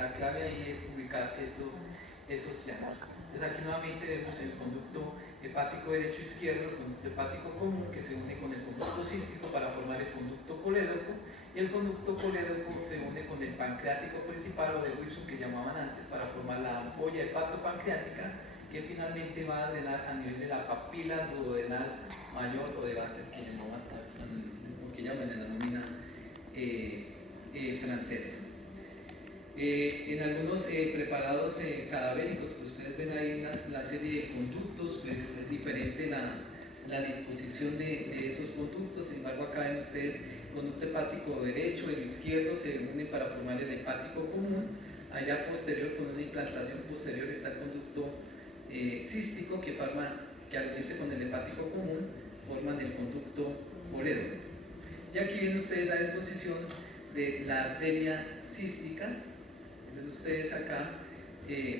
la clave ahí es ubicar esos llanos. Entonces aquí nuevamente vemos el conducto hepático derecho-izquierdo, el conducto hepático común que se une con el conducto cístico para formar el conducto colédoco, y el conducto colédoco se une con el pancreático principal o de Wilson que llamaban antes para formar la ampolla hepatopancreática, que finalmente va a drenar a nivel de la papila duodenal mayor o de Vater, que llaman en la nómina francesa. En algunos preparados cadavéricos, pues ustedes ven ahí la serie de conductos, pues es diferente la disposición de esos conductos. Sin embargo, acá ven ustedes conducto hepático derecho, el izquierdo se unen para formar el hepático común. Allá posterior, con una implantación posterior, está el conducto cístico que al unirse con el hepático común forman el conducto colédoco. Y aquí ven ustedes la disposición de la arteria cística. Ven ustedes acá,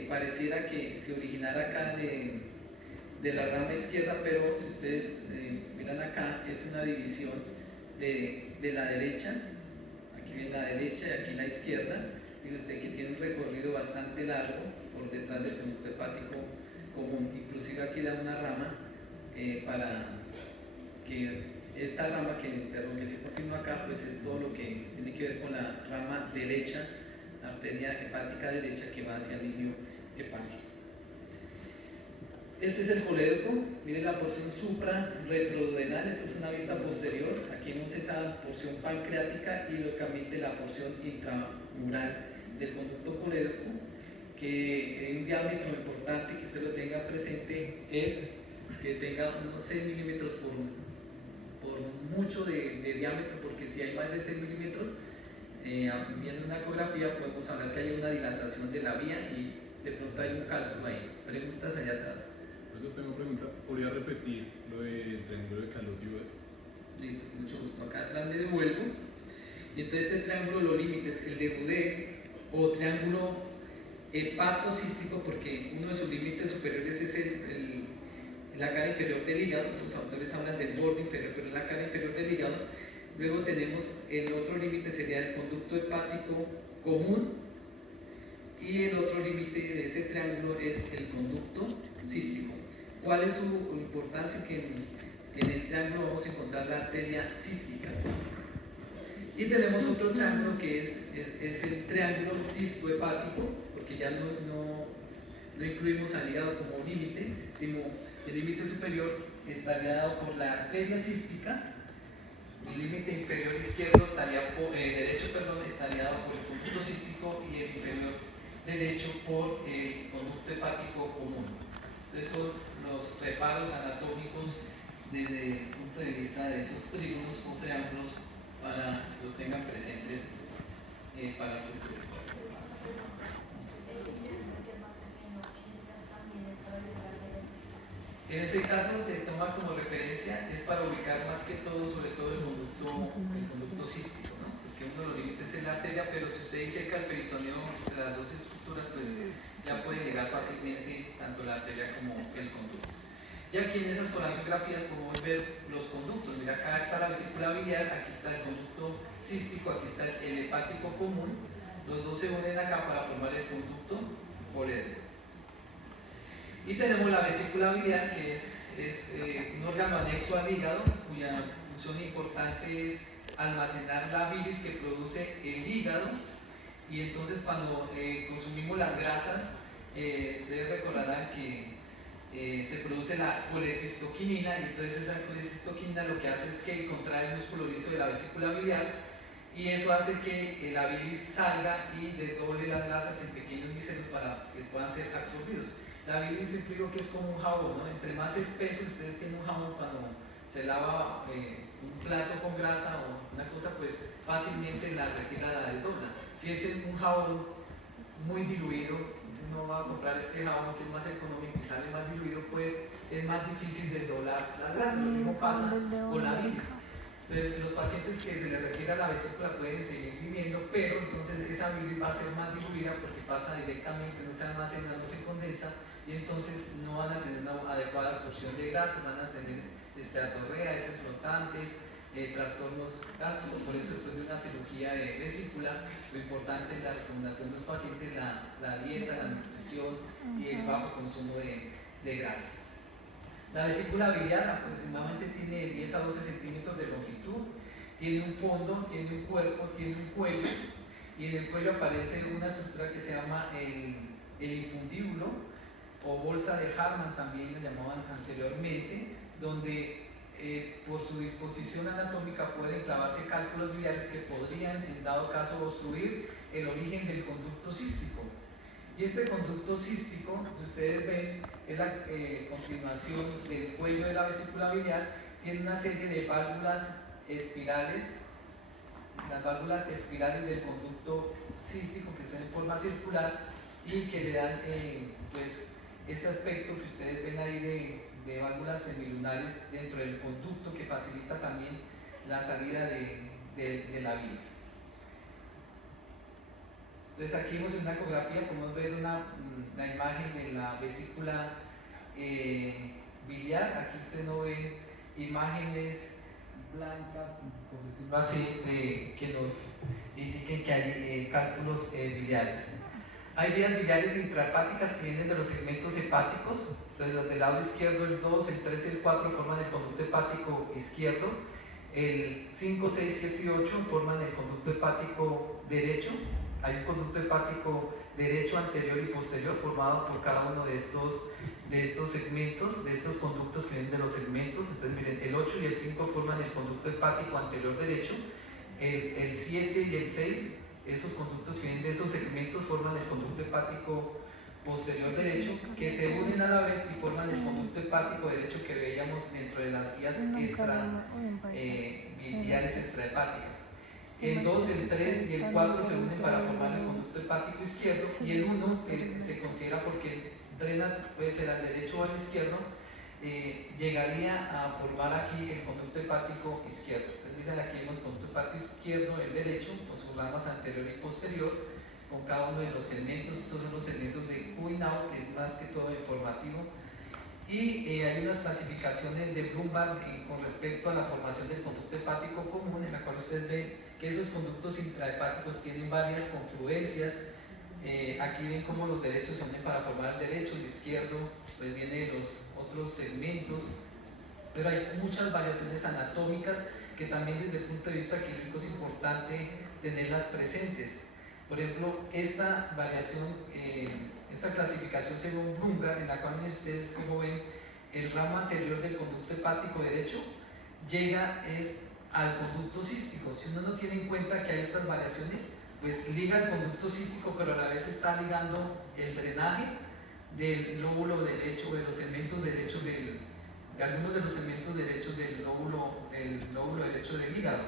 pareciera que se originara acá de la rama izquierda, pero si ustedes miran acá, es una división de la derecha. Aquí ven la derecha y aquí la izquierda. Miren usted que tiene un recorrido bastante largo por detrás del conducto hepático común. Inclusive aquí da una rama para que esta rama que se continúa acá, pues es todo lo que tiene que ver con la rama derecha, la arteria hepática derecha que va hacia el líquido hepático. Este es el colédoco. Miren la porción supra-retroduodenal, esta es una vista posterior. Aquí vemos esa porción pancreática y localmente la porción intramural del conducto colédoco, que un diámetro importante que usted lo tenga presente es que tenga unos 6 milímetros por mucho de diámetro, porque si hay más de 6 milímetros, viendo una ecografía podemos hablar que hay una dilatación de la vía y de pronto hay un cálculo ahí. Preguntas allá atrás. Por eso tengo pregunta, ¿podría repetir lo del triángulo de Calot-Lewis? Listo, mucho gusto. Acá atrás le devuelvo. Y entonces el triángulo, los límites, el de Boudet o triángulo hepatocístico, porque uno de sus límites superiores es la cara inferior del hígado. Los autores hablan del borde inferior, pero es la cara inferior del hígado. Luego tenemos el otro límite, sería el conducto hepático común, y el otro límite de ese triángulo es el conducto cístico. ¿Cuál es su importancia? Que en el triángulo vamos a encontrar la arteria cística. Y tenemos otro triángulo que es el triángulo cistohepático, porque ya no incluimos al hígado como límite, sino el límite superior estaría dado por la arteria cística, el límite inferior izquierdo derecho estaría dado por el conducto cístico y el inferior derecho por el conducto hepático común. Entonces son los preparos anatómicos desde el punto de vista de esos trígonos o triángulos para que los tengan presentes para el futuro. En ese caso se toma como referencia, es para ubicar más que todo, sobre todo el conducto cístico, ¿no? Porque uno de los límites es la arteria, pero si usted diseca el peritoneo entre las dos estructuras, pues ya puede llegar fácilmente tanto la arteria como el conducto. Y aquí en esas colangiografías podemos ver los conductos. Mira, acá está la vesícula biliar, aquí está el conducto cístico, aquí está el hepático común. Los dos se unen acá para formar el conducto colédoco. Y tenemos la vesícula biliar, que es un órgano anexo al hígado, cuya función importante es almacenar la bilis que produce el hígado. Y entonces cuando consumimos las grasas, ustedes recordarán que se produce la colecistoquinina, y entonces esa colecistoquinina lo que hace es que contrae el músculo liso de la vesícula biliar, y eso hace que la bilis salga y desdoble las grasas en pequeños micelos para que puedan ser absorbidos. La bilis siempre digo que es como un jabón, ¿no? Entre más espeso ustedes tienen un jabón, cuando se lava un plato con grasa o una cosa, pues fácilmente la retira, la desdobla. Si es un jabón muy diluido, uno va a comprar este jabón que es más económico y sale más diluido, pues es más difícil desdoblar las grasas. Lo mismo pasa con la bilis. Entonces los pacientes que se les retira la vesícula pueden seguir viviendo, pero entonces esa bilis va a ser más diluida porque pasa directamente, no se almacena, no se condensa, y entonces no van a tener una adecuada absorción de grasa, van a tener esteatorrea, heces flotantes, trastornos gástricos. Por eso después de una cirugía de vesícula, lo importante es la recomendación de los pacientes, la dieta, la nutrición y el bajo consumo de grasas. La vesícula biliar aproximadamente tiene 10 a 12 centímetros de longitud, tiene un fondo, tiene un cuerpo, tiene un cuello, y en el cuello aparece una estructura que se llama el infundíbulo o bolsa de Hartmann, también le llamaban anteriormente, donde por su disposición anatómica pueden clavarse cálculos biliares que podrían en dado caso obstruir el origen del conducto cístico. Y este conducto cístico, si ustedes ven, es la continuación del cuello de la vesícula biliar, tiene una serie de válvulas espirales, las válvulas espirales del conducto cístico que son en forma circular y que le dan pues ese aspecto que ustedes ven ahí de válvulas semilunares dentro del conducto, que facilita también la salida de la bilis. Entonces aquí vemos en una ecografía, podemos ver la imagen de la vesícula biliar. Aquí ustedes no ven imágenes blancas, por decirlo así, que nos indiquen que hay cálculos biliares. Hay vías biliares intrahepáticas que vienen de los segmentos hepáticos. Entonces los del lado izquierdo, el 2, el 3 y el 4 forman el conducto hepático izquierdo. El 5, 6, 7 y 8 forman el conducto hepático derecho. Hay un conducto hepático derecho, anterior y posterior formado por cada uno de estos segmentos, de estos conductos que vienen de los segmentos. Entonces miren, el 8 y el 5 forman el conducto hepático anterior derecho. El 7 y el 6, esos conductos que vienen de esos segmentos forman el conducto hepático posterior derecho, que se unen a la vez y forman el conducto hepático derecho que veíamos dentro de las vías biliares extrahepáticas. El 2, el 3 y el 4 se unen para formar el conducto hepático izquierdo, y el 1, que se considera porque drena, puede ser al derecho o al izquierdo, llegaría a formar aquí el conducto hepático izquierdo. Entonces miren, aquí vemos el conducto hepático izquierdo, el derecho, con sus ramas anterior y posterior, con cada uno de los segmentos. Estos son los segmentos de Kuinau, que es más que todo informativo. Y hay unas clasificaciones de Blumberg con respecto a la formación del conducto hepático común, en la cual ustedes ven que esos conductos intrahepáticos tienen varias confluencias. Aquí ven cómo los derechos se unen para formar el derecho, el izquierdo pues viene de los otros segmentos, pero hay muchas variaciones anatómicas que también desde el punto de vista quirúrgico es importante tenerlas presentes. Por ejemplo, esta variación, esta clasificación según Blumberg, en la cual ustedes como ven el ramo anterior del conducto hepático derecho llega al conducto cístico. Si uno no tiene en cuenta que hay estas variaciones, pues liga el conducto cístico, pero a la vez está ligando el drenaje del lóbulo derecho, de los segmentos derechos de algunos de los segmentos derechos del lóbulo derecho del hígado.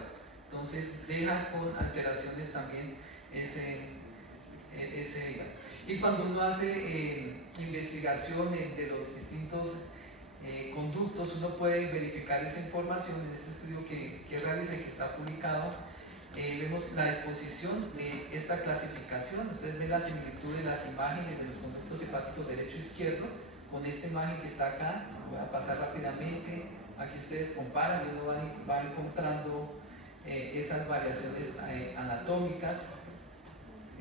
Entonces deja con alteraciones también ese hígado. Y cuando uno hace investigación de los distintos conductos, uno puede verificar esa información en este estudio que realicé, que está publicado. Vemos la disposición de esta clasificación. Ustedes ven la similitud de las imágenes de los conductos hepáticos derecho e izquierdo con esta imagen que está acá. Voy a pasar rápidamente. Aquí ustedes comparan y uno va encontrando esas variaciones anatómicas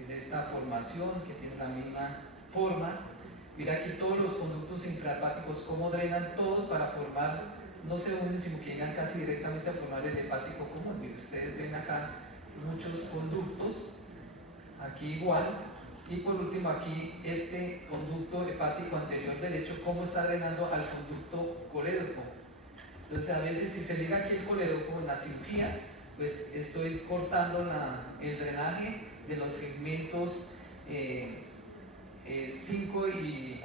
de esta formación que tiene la misma forma. Mira aquí todos los conductos intrahepáticos, cómo drenan todos para formar, no se unen, sino que llegan casi directamente a formar el hepático común. Mira, ustedes ven acá muchos conductos, aquí igual, y por último aquí este conducto hepático anterior derecho, cómo está drenando al conducto colédoco. Entonces a veces si se liga aquí el colédoco en la cirugía, pues estoy cortando el drenaje de los segmentos 5 y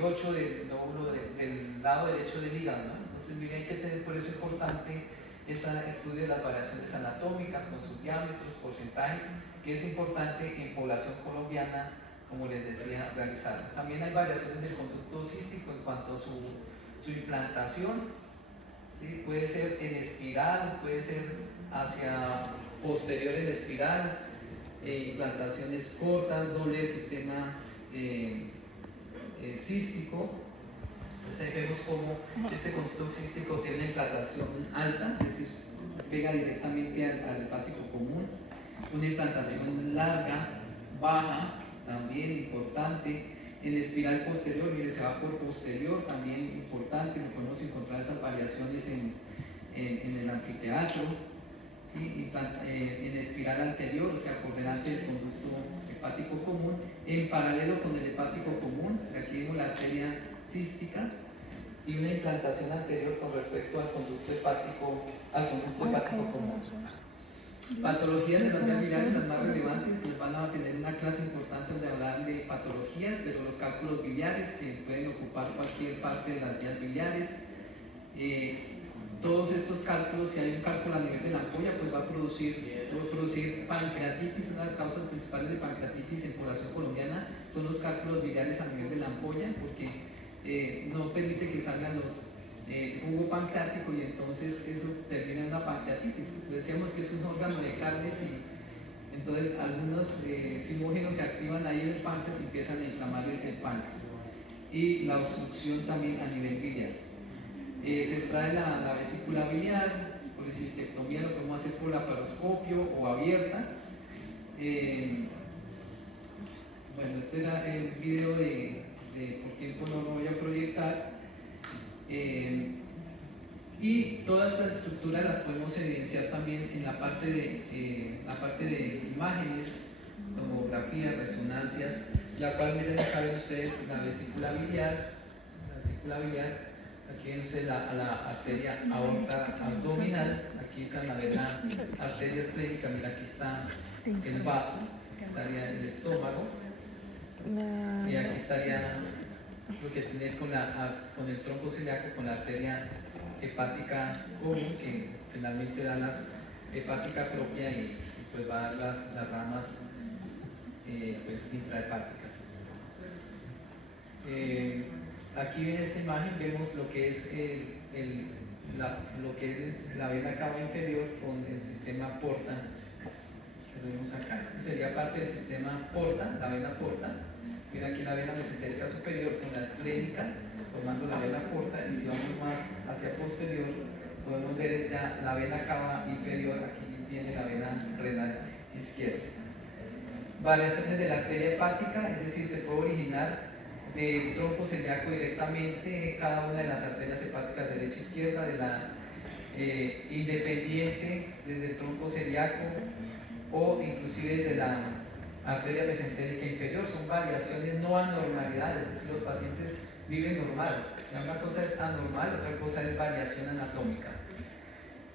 8 del lóbulo del lado derecho del hígado, ¿no? Entonces, miren, hay que tener por eso importante ese estudio de las variaciones anatómicas con sus diámetros, porcentajes, que es importante en población colombiana, como les decía, realizar. También hay variaciones del conducto cístico en cuanto a su implantación, ¿sí? Puede ser en espiral, puede ser hacia posterior en espiral, implantaciones cortas, doble sistema cístico. Entonces ahí vemos cómo este conducto cístico tiene una implantación alta, es decir, pega directamente al hepático común. Una implantación larga, baja, también importante. En espiral posterior, mire, se va por posterior, también importante, no podemos encontrar esas variaciones en el anfiteatro. ¿Sí? En espiral anterior, o sea, por delante del conducto hepático común, en paralelo con el hepático común, aquí vemos la arteria cística, y una implantación anterior con respecto al conducto hepático común. Patologías de las vías biliares, las más relevantes, les van a tener una clase importante donde hablar de patologías, pero los cálculos biliares que pueden ocupar cualquier parte de las vías biliares. Todos estos cálculos, si hay un cálculo a nivel de la ampolla, pues va a producir pancreatitis. Una de las causas principales de pancreatitis en población colombiana son los cálculos biliares a nivel de la ampolla, porque no permite que salgan los jugo pancreático y entonces eso termina en una pancreatitis. Decíamos que es un órgano de carnes y entonces algunos simógenos se activan ahí en el páncreas y empiezan a inflamar el páncreas. Y la obstrucción también a nivel biliar. Se extrae la vesícula biliar, policistectomía lo podemos hacer por laparoscopio o abierta. Bueno, este era el video por tiempo no lo voy a proyectar. Y todas estas estructuras las podemos evidenciar también en la parte de imágenes, tomografías, resonancias, la cual miren acá ven ustedes la vesícula biliar, aquí ven ustedes la arteria aorta abdominal, aquí están a ver la arteria esclénica, mira aquí está el vaso, aquí estaría el estómago, y aquí estaría lo que tiene con el tronco celíaco, con la arteria hepática común, que finalmente da la hepática propia y pues va a dar las ramas pues, intrahepáticas. Aquí en esta imagen vemos lo que es la vena cava inferior con el sistema porta, que lo vemos acá. Este sería parte del sistema porta, la vena porta. Mira aquí la vena mesentérica superior con la esplénica, tomando la vena porta, y si vamos más hacia posterior, podemos ver ya la vena cava inferior, aquí viene la vena renal izquierda. Variaciones de la arteria hepática, es decir, se puede originar del tronco celíaco directamente cada una de las arterias hepáticas derecha e izquierda, de la independiente desde el tronco celíaco o inclusive desde la arteria mesentérica inferior. Son variaciones, no anormalidades, es decir, los pacientes viven normal. Una cosa es anormal, otra cosa es variación anatómica.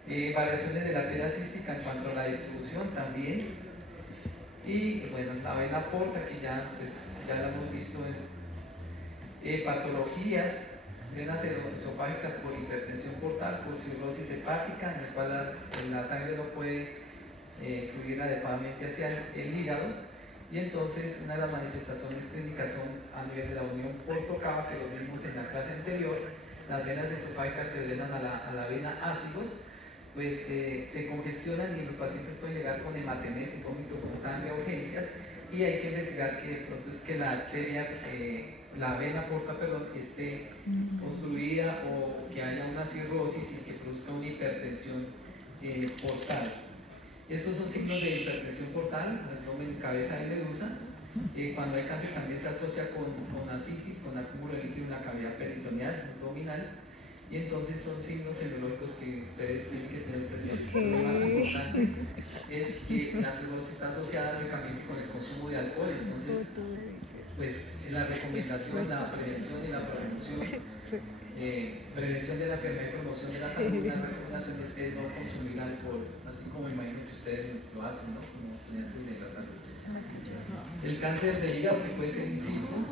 Variaciones de la arteria cística en cuanto a la distribución también. Y bueno, la vena porta, aquí ya la hemos visto en patologías, venas esofágicas por hipertensión portal, por cirrosis hepática, en el cual la sangre no puede fluir adecuadamente hacia el hígado. Y entonces una de las manifestaciones clínicas son a nivel de la unión porto-cava, que lo vimos en la clase anterior, las venas esofágicas que drenan a la vena ácidos, pues se congestionan y los pacientes pueden llegar con hematemesis, vómito con sangre a urgencias, y hay que investigar que de pronto es que la arteria, la vena porta, esté obstruida o que haya una cirrosis y que produzca una hipertensión portal. Estos son signos de hipertensión portal, el cabeza de medusa. Cuando hay cáncer también se asocia con ascitis, con acúmulo de líquido en la cavidad peritoneal, abdominal, y entonces son signos serológicos que ustedes tienen que tener presentes. Lo más importante es que la cirrosis está asociada lógicamente con el consumo de alcohol, entonces pues la recomendación, la prevención y la promoción, prevención de la enfermedad y promoción de la salud, la recomendación es que no consumir alcohol, así como imagino que ustedes lo hacen, ¿no? Como estudiantes de la salud. El cáncer del hígado, que puede ser in situ,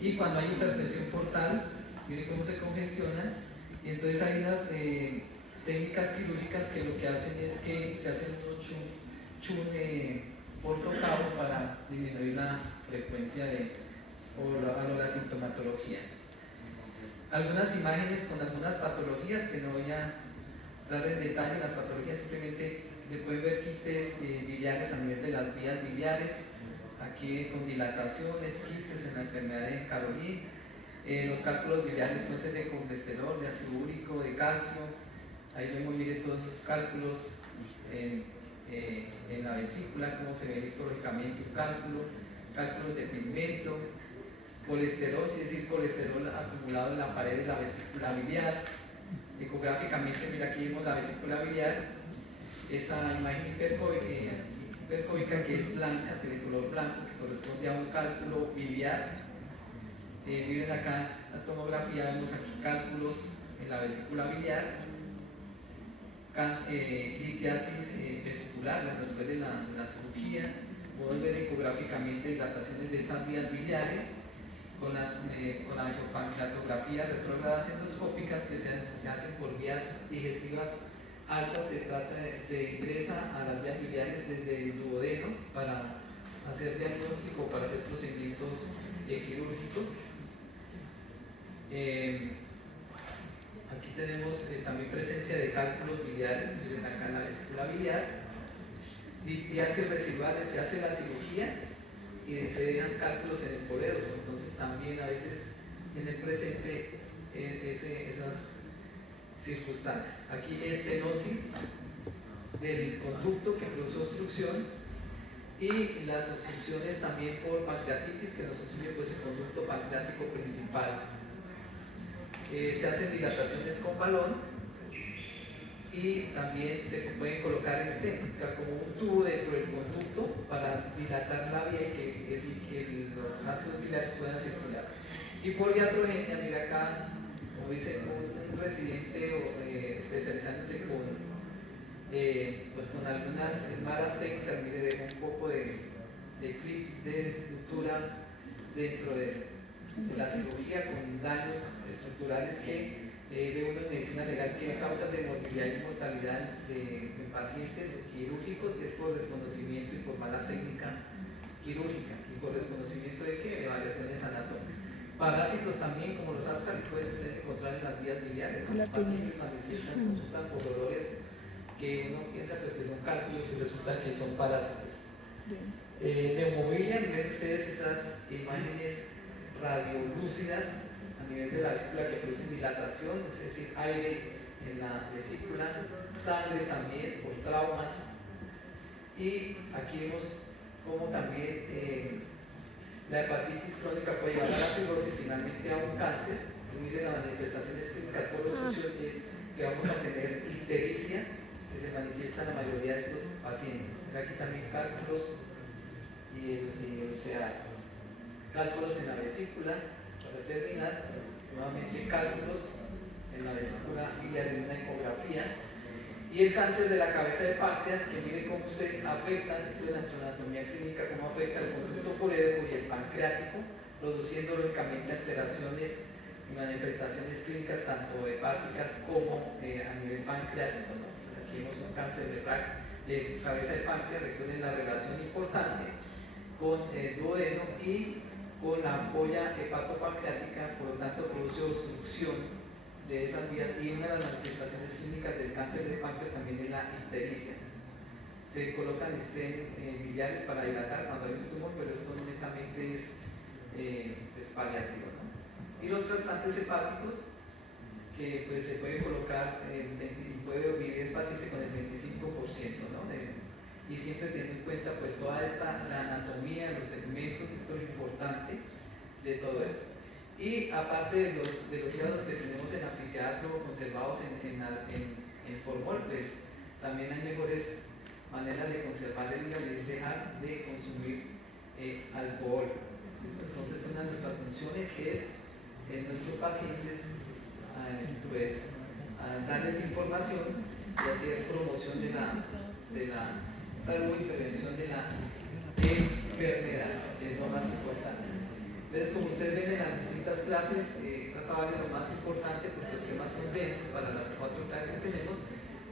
y cuando hay hipertensión portal, miren cómo se congestiona, y entonces hay unas técnicas quirúrgicas que lo que hacen es que se hacen unos chun portocavos para disminuir la frecuencia o la sintomatología. Algunas imágenes con algunas patologías que no voy a entrar en detalle. Las patologías simplemente se pueden ver quistes biliares a nivel de las vías biliares, aquí con dilataciones, quistes en la enfermedad de Carolí, los cálculos biliares pueden ser de colesterol, de ácido úrico, de calcio. Ahí vemos, mire, todos esos cálculos en la vesícula, cómo se ve históricamente un cálculo, cálculos de pigmento, colesterosis, es decir, colesterol acumulado en la pared de la vesícula biliar. Ecográficamente, mira, aquí vemos la vesícula biliar, esta imagen hipercóica que es blanca, se ve color blanco, que corresponde a un cálculo biliar. Miren acá esta tomografía, vemos aquí cálculos en la vesícula biliar, litiasis vesicular después de la cirugía. Podemos ver ecográficamente dilataciones de esas vías biliares con la pancreatografía retrógradas endoscópicas que se hacen por vías digestivas altas. Se ingresa a las vías biliares desde el duodeno para hacer diagnóstico, para hacer procedimientos quirúrgicos. Aquí tenemos también presencia de cálculos biliares, miren acá en la vesícula biliar, litiasis residuales, se hace la cirugía y se dejan cálculos en el polédromo, entonces también a veces en el presente esas circunstancias. Aquí estenosis del conducto que produce obstrucción y las obstrucciones también por pancreatitis que nos obstruye pues el conducto pancreático principal. Se hacen dilataciones con balón y también se pueden colocar o sea, como un tubo dentro del conducto para dilatar la vía y que los ácidos biliares puedan circular. Y por iatrogenia, mira acá, como dice un residente especializándose con algunas malas técnicas, mire, deja un poco de clip de estructura dentro de la cirugía con daños estructurales que ve uno en medicina legal que a causa de morbilidad y mortalidad en pacientes quirúrgicos es por desconocimiento y por mala técnica quirúrgica y por desconocimiento de qué, de variaciones anatómicas. Parásitos también, como los ascaris, pueden ustedes encontrar en las vías biliares, ¿no? Los pacientes manifiestan, consultan por dolores que uno piensa pues que son cálculos y resulta que son parásitos. Neumobilia, ven ustedes esas imágenes radiolúcidas a nivel de la vesícula que producen dilatación, es decir, aire en la vesícula, sangre también por traumas. Y aquí vemos cómo también la hepatitis crónica puede llevar a la cirrosis y finalmente a un cáncer. Y miren, las manifestaciones clínicas por obstrucción es que vamos a tener ictericia, que se manifiesta en la mayoría de estos pacientes. Aquí también cálculos o sea, cálculos en la vesícula para terminar, nuevamente cálculos en la vesícula biliar en una ecografía. Y el cáncer de la cabeza de páncreas, que miren cómo ustedes afectan, esto de la anatomía clínica, cómo afecta el conducto polédrico y el pancreático, produciendo lógicamente alteraciones y manifestaciones clínicas tanto hepáticas como a nivel pancreático, ¿no? Entonces aquí vemos un cáncer de cabeza de páncreas, recuerden la relación importante con el duodeno y con la ampolla hepatopancreática, por lo tanto produce obstrucción de esas vías, y una de las manifestaciones clínicas del cáncer de páncreas también es la ictericia. Se colocan biliares para dilatar cuando hay un tumor, pero esto netamente es paliativo, ¿no? Y los trasplantes hepáticos, que pues se puede colocar, puede vivir el paciente con el 25%, ¿no? Y siempre teniendo en cuenta pues toda la anatomía, los segmentos, esto es lo importante de todo esto. Y aparte de los hígados que tenemos en anfiteatro conservados en formol, pues también hay mejores maneras de conservar el hígado y es dejar de consumir alcohol. Entonces una de nuestras funciones es en nuestros pacientes pues darles información y hacer promoción de la salud y prevención de la enfermedad, que es lo más importante. Entonces, como ustedes ven en las distintas clases, trataba de lo más importante porque los temas son densos para las 4 clases que tenemos,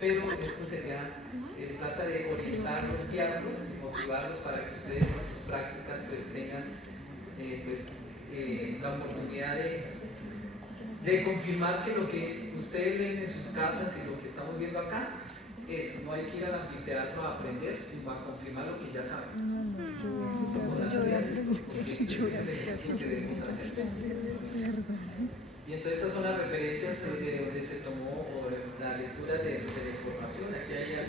pero esto sería, trata de orientarlos, guiarlos, motivarlos para que ustedes en sus prácticas pues tengan la oportunidad de confirmar que lo que ustedes leen en sus casas y lo que estamos viendo acá no hay que ir al anfiteatro a aprender, sino a confirmar lo que ya saben. Esto con la teoría, porque es el ejercicio que debemos hacer. Y entonces estas son las referencias de donde se tomó la lectura de la información. Aquí hay algunos